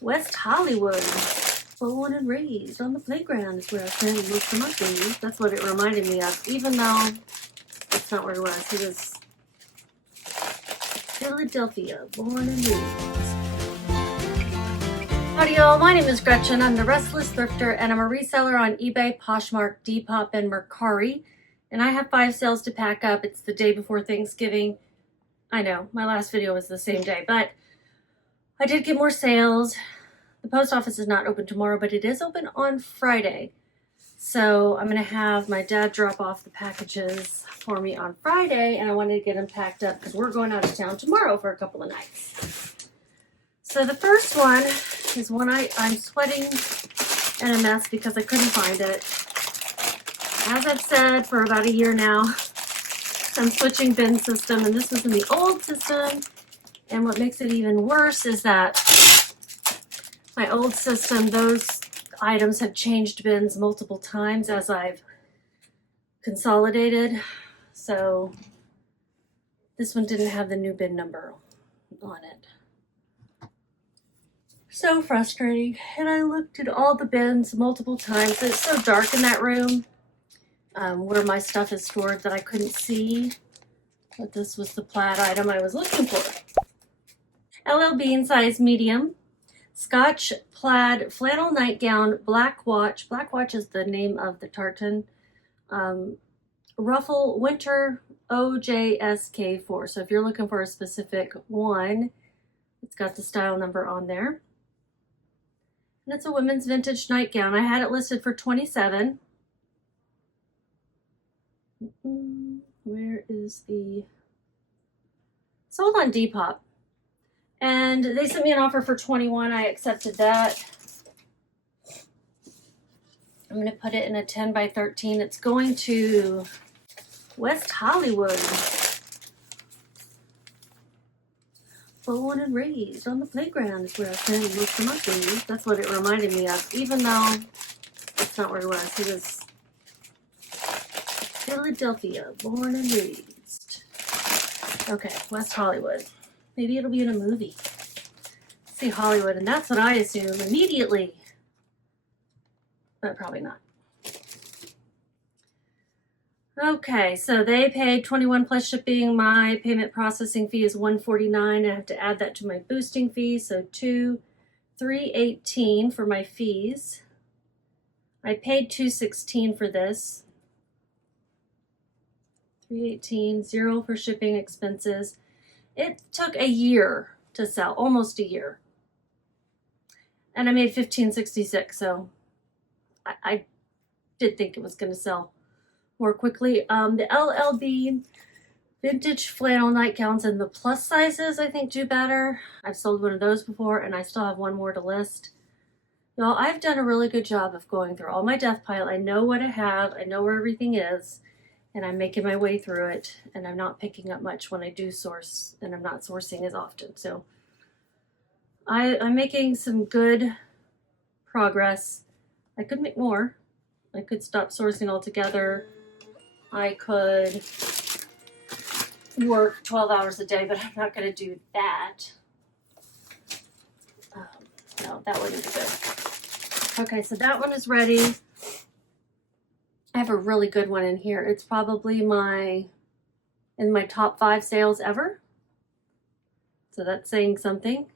West Hollywood. Born and raised on the playground is where I spent most of my days. That's what it reminded me of, even though that's not where he was. He was Philadelphia, born and raised. Howdy y'all, my name is Gretchen. I'm the Restless Thrifter and I'm a reseller on eBay, Poshmark, Depop, and Mercari. And I have 5 sales to pack up. It's the day before Thanksgiving. I know, my last video was the same day, but I did get more sales. The post office is not open tomorrow, but it is open on Friday. So I'm going to have my dad drop off the packages for me on Friday, and I wanted to get them packed up because we're going out of town tomorrow for a couple of nights. So the first one is one I'm sweating and a mess because I couldn't find it. As I've said for about a year now, I'm switching bin system, and this was in the old system. And what makes it even worse is that my old system, those items have changed bins multiple times as I've consolidated. So this one didn't have the new bin number on it. So frustrating. And I looked at all the bins multiple times. It's so dark in that room where my stuff is stored that I couldn't see. But this was the plaid item I was looking for. LL Bean size medium. Scotch plaid flannel nightgown, black watch. Black watch is the name of the tartan. Ruffle winter OJSK4. So if you're looking for a specific one, it's got the style number on there. And it's a women's vintage nightgown. I had it listed for $27. Where is the... Sold on Depop. And they sent me an offer for $21. I accepted that. I'm going to put it in a 10 by 13. It's going to West Hollywood. Born and raised on the playground is where I spent most of my days. That's what it reminded me of, even though that's not where he was. He was Philadelphia, born and raised. Okay, West Hollywood. Maybe it'll be in a movie. See Hollywood, and that's what I assume immediately. But probably not. Okay, so they paid $21 plus shipping. My payment processing fee is $149. I have to add that to my boosting fee, so $318 for my fees. I paid $216 for this. $318, $0 for shipping expenses. It took a year to sell, almost a year. And I made $15.66, so I did think it was going to sell more quickly. The LLB vintage flannel nightgowns in the plus sizes, I think, do better. I've sold one of those before, and I still have one more to list. Y'all, I've done a really good job of going through all my death pile. I know what I have. I know where everything is. And I'm making my way through it, and I'm not picking up much when I do source, and I'm not sourcing as often. So I'm making some good progress. I could make more. I could stop sourcing altogether. I could work 12 hours a day, but I'm not going to do that. No, that wouldn't be good. Okay, so that one is ready. I have a really good one in here. It's probably in my top 5 sales ever. So that's saying something.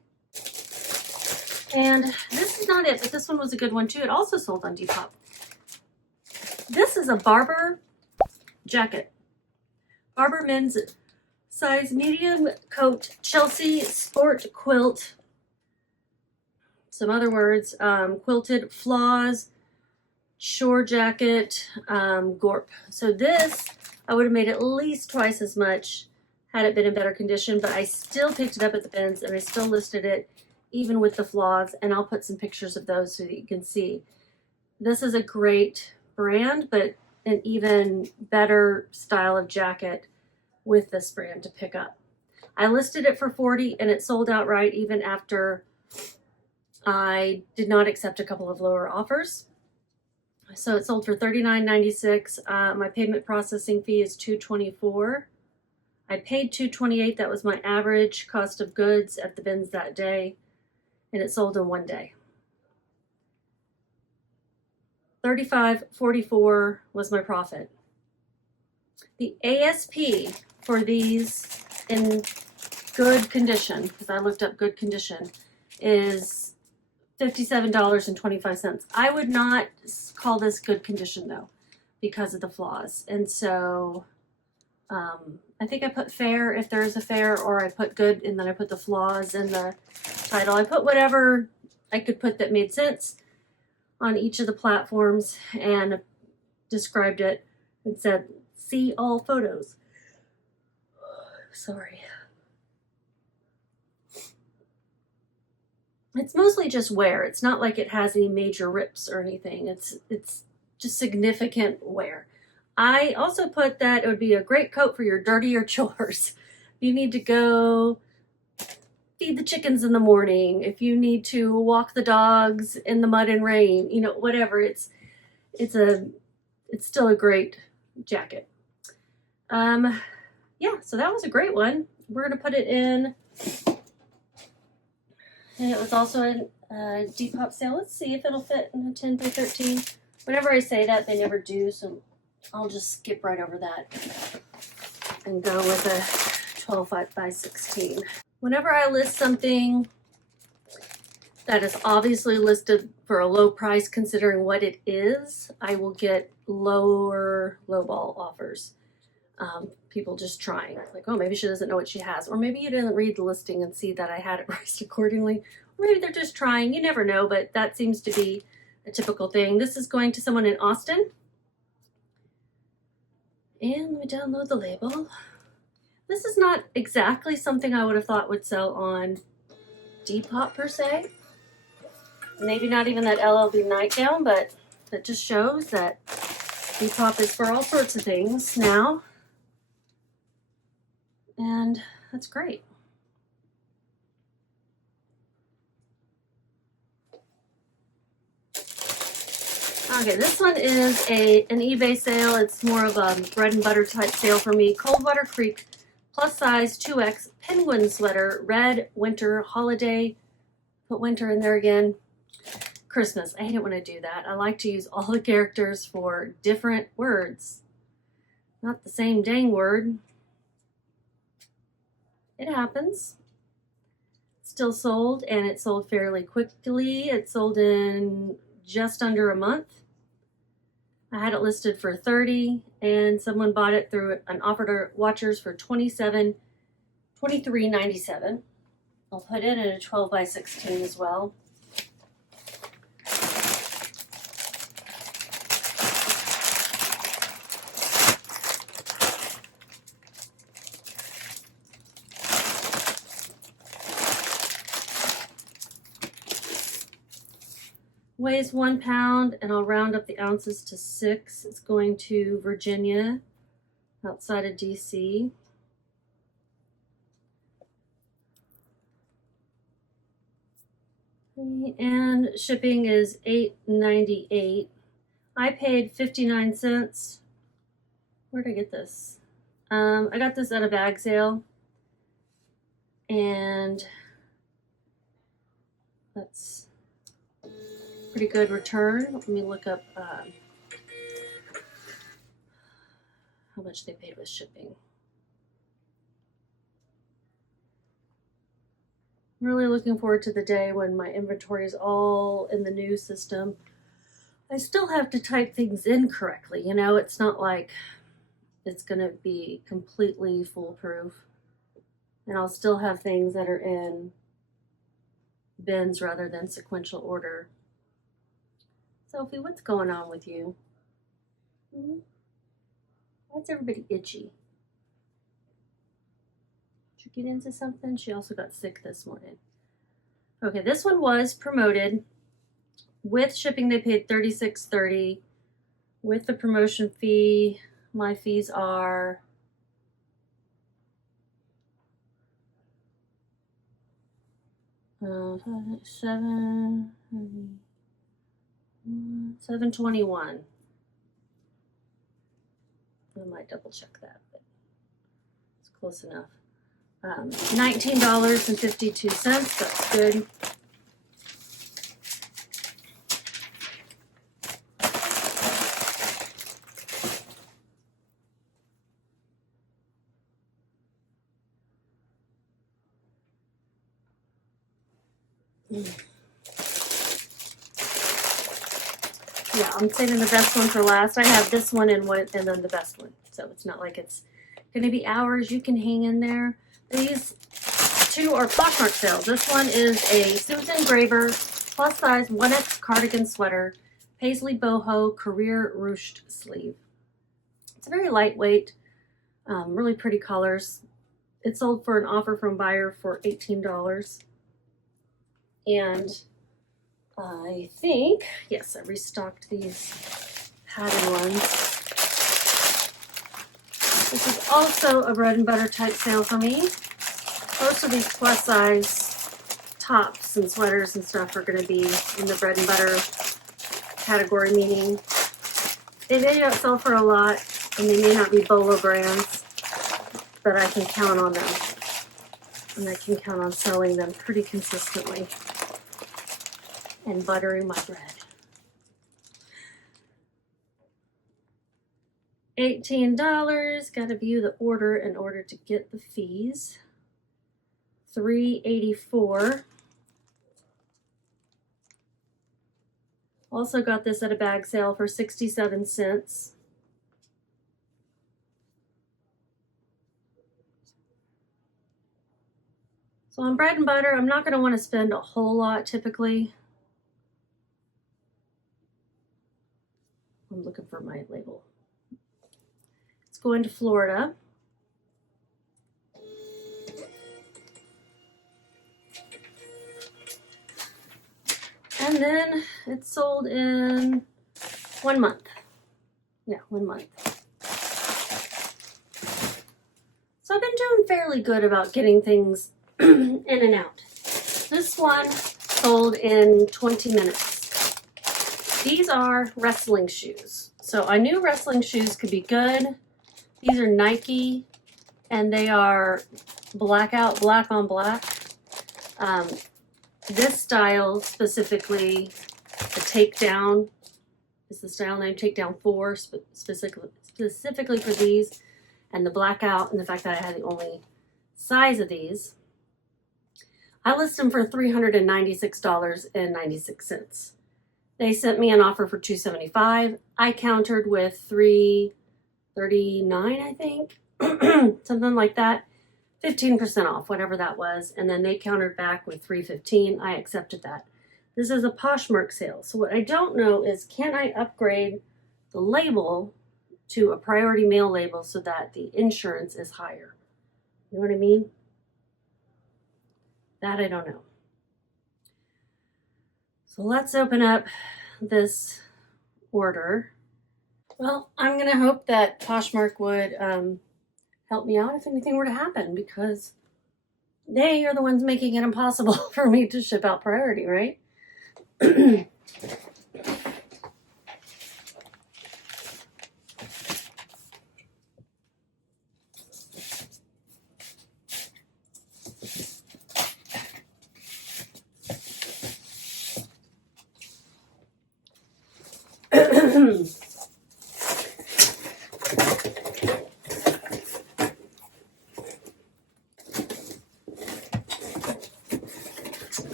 And this is not it, but this one was a good one too. It also sold on Depop. This is a Barber jacket. Barber men's size medium coat Chelsea sport quilt. Some other words, quilted flaws. Shore jacket, Gorp. So this, I would have made at least twice as much had it been in better condition, but I still picked it up at the bins and I still listed it even with the flaws, and I'll put some pictures of those so that you can see. This is a great brand, but an even better style of jacket with this brand to pick up. I listed it for $40 and it sold outright even after I did not accept a couple of lower offers. So it sold for $39.96. My payment processing fee is $224. I paid $228. That was my average cost of goods at the bins that day. and it sold in one day. $35.44 was my profit. The ASP for these in good condition, because I looked up good condition, is $57.25. I would not call this good condition though, because of the flaws. And so I think I put fair if there is a fair, or I put good and then I put the flaws in the title. I put whatever I could put that made sense on each of the platforms and described it and said, see all photos. Sorry. It's mostly just wear. It's not like it has any major rips or anything. It's just significant wear. I also put that it would be a great coat for your dirtier chores. You need to go feed the chickens in the morning, if you need to walk the dogs in the mud and rain, you know, whatever. It's still a great jacket. Yeah, so that was a great one. We're gonna put it in, and it was also in a Depop sale. Let's see if it'll fit in a 10 by 13. Whenever I say that, they never do, so I'll just skip right over that and go with a 12 by 16. Whenever I list something that is obviously listed for a low price considering what it is, I will get lowball offers. People just trying, like, oh, maybe she doesn't know what she has, or maybe you didn't read the listing and see that I had it priced accordingly, or maybe they're just trying. You never know, but that seems to be a typical thing. This is going to someone in Austin. And let me download the label. This is not exactly something I would have thought would sell on Depop per se. Maybe not even that LLB nightgown, but that just shows that Depop is for all sorts of things now. And that's great. Okay, this one is an eBay sale. It's more of a bread and butter type sale for me. Coldwater Creek plus size 2X penguin sweater, red, winter, holiday. Put winter in there again. Christmas. I hate it when I do that. I like to use all the characters for different words. Not the same dang word. It happens. Still sold, and it sold fairly quickly. It sold in just under a month. I had it listed for $30, and someone bought it through an offer to watchers for $23.97. I'll put it in a 12 by 16 as well. Weighs 1 pound, and I'll round up the ounces to 6. It's going to Virginia, outside of DC. And shipping is $8.98. I paid 59 cents. Where'd I get this? I got this at a bag sale, and that's pretty good return. Let me look up how much they paid with shipping. I'm really looking forward to the day when my inventory is all in the new system. I still have to type things in correctly, you know, it's not like it's gonna be completely foolproof. And I'll still have things that are in bins rather than sequential order. Sophie, what's going on with you? Why's everybody itchy? Did you get into something? She also got sick this morning. Okay, this one was promoted. With shipping, they paid $36.30. With the promotion fee, my fees are $7.21. I might double check that, but it's close enough. $19.52. That's good. Yeah, I'm saving the best one for last. I have this one and then the best one. So it's not like it's going to be hours. You can hang in there. These two are Poshmark sales. This one is a Susan Graver plus size 1X cardigan sweater, paisley boho career ruched sleeve. It's very lightweight, really pretty colors. It sold for an offer from buyer for $18. And I think, yes, I restocked these padded ones. This is also a bread and butter type sale for me. Most of these plus size tops and sweaters and stuff are going to be in the bread and butter category, meaning they may not sell for a lot and they may not be Bolo brands, but I can count on them. And I can count on selling them pretty consistently and buttering my bread. $18. Got to view the order in order to get the fees. $3.84. Also got this at a bag sale for 67 cents. So on bread and butter, I'm not going to want to spend a whole lot typically. I'm looking for my label. It's going to Florida. And then it's sold in 1 month. Yeah, 1 month. So I've been doing fairly good about getting things in and out. This one sold in 20 minutes. These are wrestling shoes. So I knew wrestling shoes could be good. These are Nike and they are blackout, black on black. This style specifically, the Takedown is the style name, Takedown 4 specifically for these, and the blackout, and the fact that I had the only size of these. I list them for $396.96. They sent me an offer for $275. I countered with $339, I think, something like that. 15% off, whatever that was, and then they countered back with $315. I accepted that. This is a Poshmark sale. So what I don't know is, can I upgrade the label to a priority mail label so that the insurance is higher? You know what I mean? That I don't know. So let's open up this order. Well, I'm gonna hope that Poshmark would help me out if anything were to happen, because they are the ones making it impossible for me to ship out priority, right?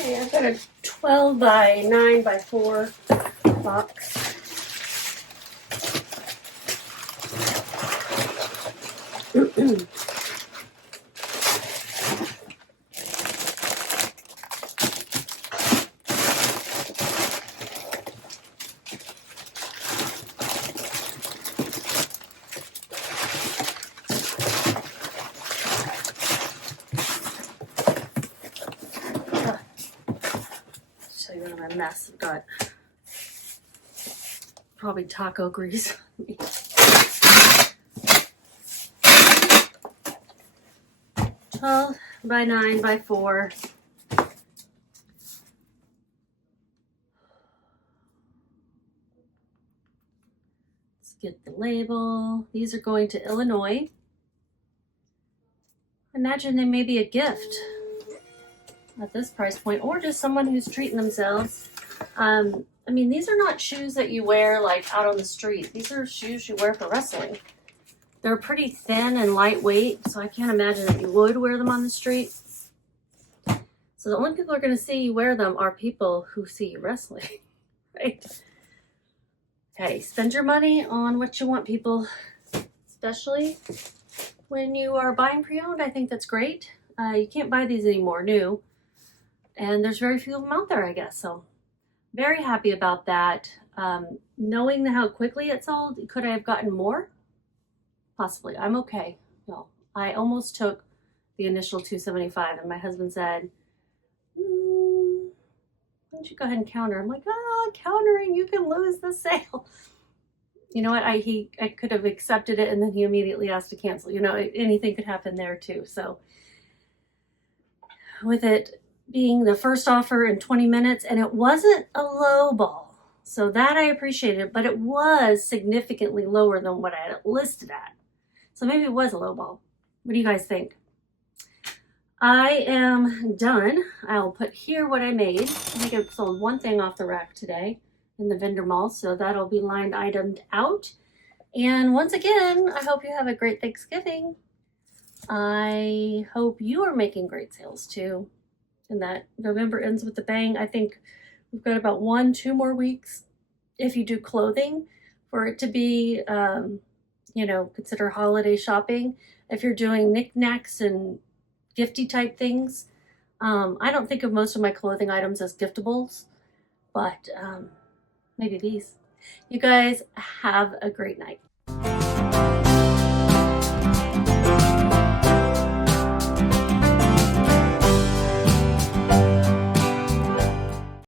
Okay, I've got a 12 by 9 by 4 box. Show you what a mess I've got. Probably taco grease. 12 by 9 by 4. Let's get the label. These are going to Illinois. Imagine they may be a gift at this price point, or just someone who's treating themselves. I mean, these are not shoes that you wear like out on the street. These are shoes you wear for wrestling. They're pretty thin and lightweight, so I can't imagine that you would wear them on the street. So the only people who are going to see you wear them are people who see you wrestling, right? Hey, spend your money on what you want, people, especially when you are buying pre-owned. I think that's great. You can't buy these anymore new, and there's very few of them out there, I guess. So very happy about that. Knowing how quickly it sold, could I have gotten more? Possibly. I'm okay. No, I almost took the initial $275, and my husband said, why don't you go ahead and counter? I'm like, countering, you can lose the sale. You know what? I could have accepted it, and then he immediately asked to cancel. You know, anything could happen there too. So with it being the first offer in 20 minutes, and it wasn't a low ball, so that I appreciated, but it was significantly lower than what I had it listed at. So maybe it was a low ball. What do you guys think? I am done. I'll put here what I made. I think I sold one thing off the rack today in the vendor mall, so that'll be line itemed out. And once again, I hope you have a great Thanksgiving. I hope you are making great sales too, and that November ends with a bang. I think we've got about 1-2 more weeks, if you do clothing, for it to be, you know, consider holiday shopping. If you're doing knickknacks and gifty type things, I don't think of most of my clothing items as giftables, but maybe these. You guys have a great night.